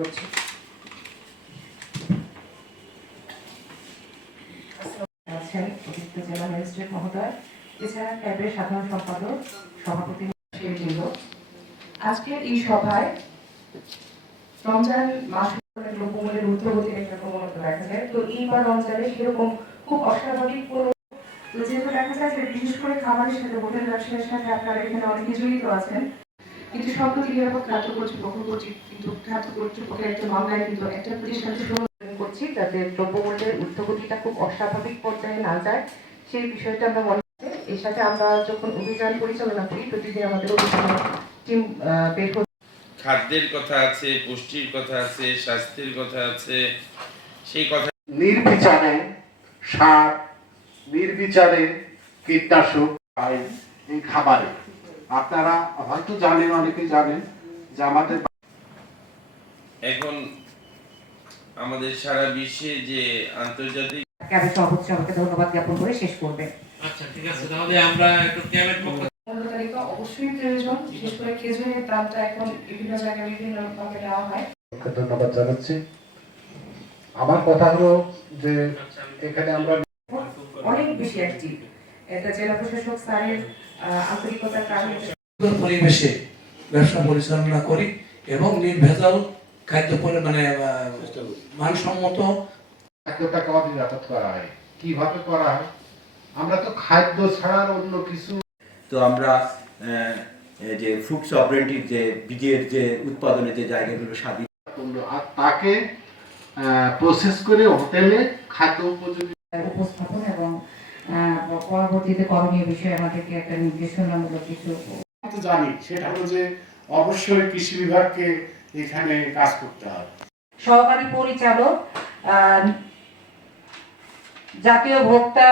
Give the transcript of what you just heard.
করছি। আছেন অতিরিক্ত জেলা ম্যাজিস্ট্রেট মহোদয়, এছাড়া ক্যাবের সাধারণ সম্পাদক, সভাপতি বৃন্দ। আজকের এই সভায় রমজান মাস দ্রব্যমূল্যের ঊর্ধ্বগতির একটা প্রবণতা দেখা যায়। তো এইবার রমজানে সেরকম খুব অস্বাভাবিক কোনো, তো যেহেতু দেখা যায় যে বিশেষ করে খাবারের সাথে হোটেল ব্যবসায়ের সাথে আপনারা এখানে অনেকে জড়িত আছেন, কিন্তু সম্প্রতি নিরাপদ খাদ্য কর্তৃপক্ষের একটা মামলায় কিন্তু একটা প্রতিষ্ঠানকে করছি যাতে দ্রব্যমূল্যের ঊর্ধ্বগতিটা খুব অস্বাভাবিক পর্যায়ে না যায়, সেই বিষয়টা আমরা মনে করি। এর সাথে আমরা যখন অভিযান পরিচালনা করি প্রতিদিন আমাদের অভিযানের টিম বের হচ্ছে। খাদ্যের কথা আছে, পুষ্টির কথা আছে, স্বাস্থ্যের কথা আছে, সেই কথা নির্বিচারে সার, নির্বিচারে কীটনাশক এই খাবারে। আপনারা হয়তো জানেন, অনেকেই জানেন যে আমাদের এখন আমাদের সারা বিশ্বে যে আন্তর্জাতিক ক্যাবের সভাপতি সবাইকে ধন্যবাদ জ্ঞাপন করে শেষ করবে। আচ্ছা, ঠিক আছে, তাহলে আমরা একটু ক্যাবের পক্ষ তালিকা অবশ্যই প্রয়োজন, বিশেষ করে খেজুরের দামটা এখন বিভিন্ন জায়গায় বিভিন্ন ভাবে নেওয়া হয়। ধন্যবাদ জানাচ্ছি। আমার কথা হলো যে এখানে আমরা অনেক বেশি অ্যাক্টিভ, এটা জেলা প্রশাসক স্যারের আন্তরিকতার কারণে পরিবেশে ব্যবসা পরিচালনা করি এবং নির্ভেজাল খাদ্য মানে মানসম্মত খাদ্যটাকে আমাদের নিরাপদ করা হয়। কিভাবে করা হয়? আমরা তো খাদ্য ছাড়া অন্য কিছু, তো আমরা যে ফুড সভরেন্টির যে বীজের যে উৎপাদনের যে জায়গাগুলো স্বাধীন, আর তাকে প্রসেস করে হোটেলে খাদ্য উপযোগী উপস্থাপন এবং পরবর্তীতে করণীয় বিষয়ে আমাদেরকে একটা নির্দেশনামূলক কিছু জানি, সেটা হলো যে অবশ্যই কৃষি বিভাগকে এখানে কাজ করতে হবে। সহকারী পরিচালক, জাতীয় ভোক্তা